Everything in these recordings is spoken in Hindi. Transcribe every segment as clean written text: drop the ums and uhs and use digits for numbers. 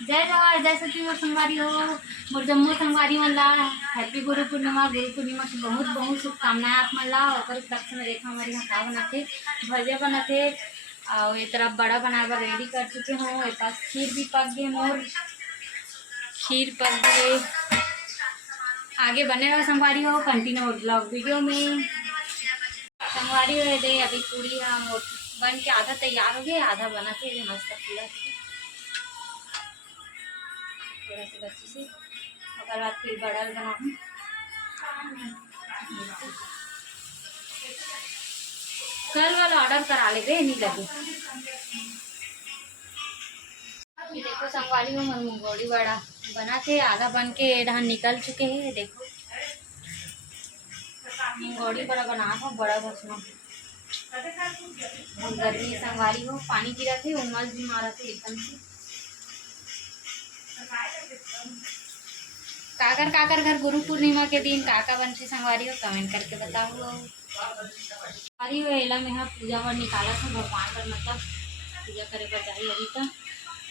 जय जवाहर जय सती संगवारी हो मोर जम्मो संगवारी मन ला हैप्पी गुरु पूर्णिमा की बहुत बहुत शुभकामनाएं आप मन ला। ओकर दक्षिण में देखा हमारे यहाँ का बनाते भजिया बनाते और ये तरफ बड़ा बनाए बर रेडी कर चुके हो। ये पास खीर भी पक गए मोर, खीर पक गए। आगे बने रहो संगवारी हो, कंटिन्यू ब्लॉग वीडियो में। संगवारी हो दे अभी पूरी हम बन के आधा तैयार हो गए, आधा बना के मस्त पूरा थोड़ा सा बच्ची से और बाद फिर बड़ल बनाऊँ। कल वाला ऑर्डर करा लेते नहीं लगे। देखो संगवारी हो मन मुंगोड़ी बड़ा बना थे, आधा बन के यहाँ निकल चुके हैं। देखो मुंगोड़ी बड़ा बना था, बड़ा बसना बहुत गर्मी संगवारी हो। पानी गिरा थे, उमस भी मारा थे एकदम से। काकर काकर घर गुरु पूर्णिमा के दिन काका बन से संगवारी हो कमेंट करके बताओ। संगवारी हो एला में पूजा बर निकाला था भगवान पर, मतलब पूजा करे पर चाहिए अभी तक।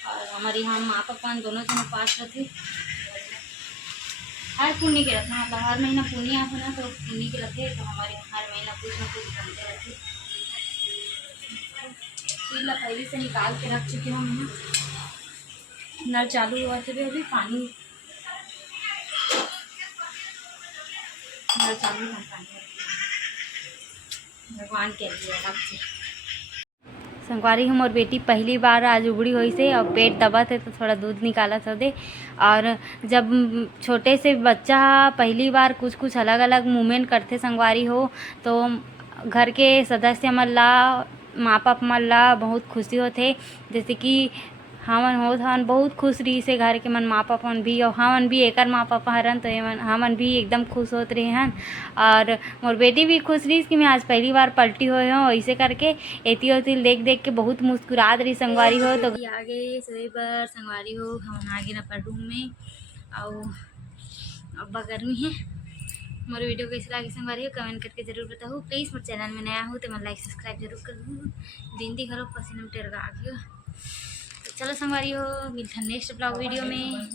और हमारे यहाँ माँ पकवान दोनों जन उपास रहते। हर पुण्य के रखना, मतलब हर महीना पुण्य आता ना तो पुण्य के रखे, तो हमारे हर महीना कुछ ना कुछ बनते रहते। फिर पहले से निकाल के रख चुके हम यहाँ। नल चालू हुआ थे अभी पानी नल चालू भगवान के लिए अलग से। संगवारी हम और बेटी पहली बार आज उबड़ी हुई से और पेट दबा थे तो थोड़ा दूध निकाला था दे। और जब छोटे से बच्चा पहली बार कुछ कुछ अलग अलग मूवमेंट करते संगवारी हो तो घर के सदस्य मन ला माँ बाप मन ला बहुत खुशी होते। जैसे कि हमन होत हन बहुत खुश रही से घर के मन माँ पाप मन भी, और हमन भी एकर माँ पापा हरन तो हमन भी एकदम खुश होत रहे हन। और मोर बेटी भी खुश रही कि मैं आज पहली बार पलटी हुए हूँ। ऐसे करके एती ओती देख देख के बहुत मुस्कुरात रही संगवारी हो। तो आगे सोए बर संगवारी हो हम आगे ना पर रूम में और अब्बा गर्मी है। मोर वीडियो कैसे लगे संगवारी हो कमेंट करके जरूर बताओ। प्लीज़ मोर चैनल में नया हो तो मैं लाइक सब्सक्राइब जरूर कर दूँ। दिन दी घरों पसीना में टेरगा आ गया। चलो संगवारी हो मिलते हैं नेक्स्ट ब्लॉग वीडियो में।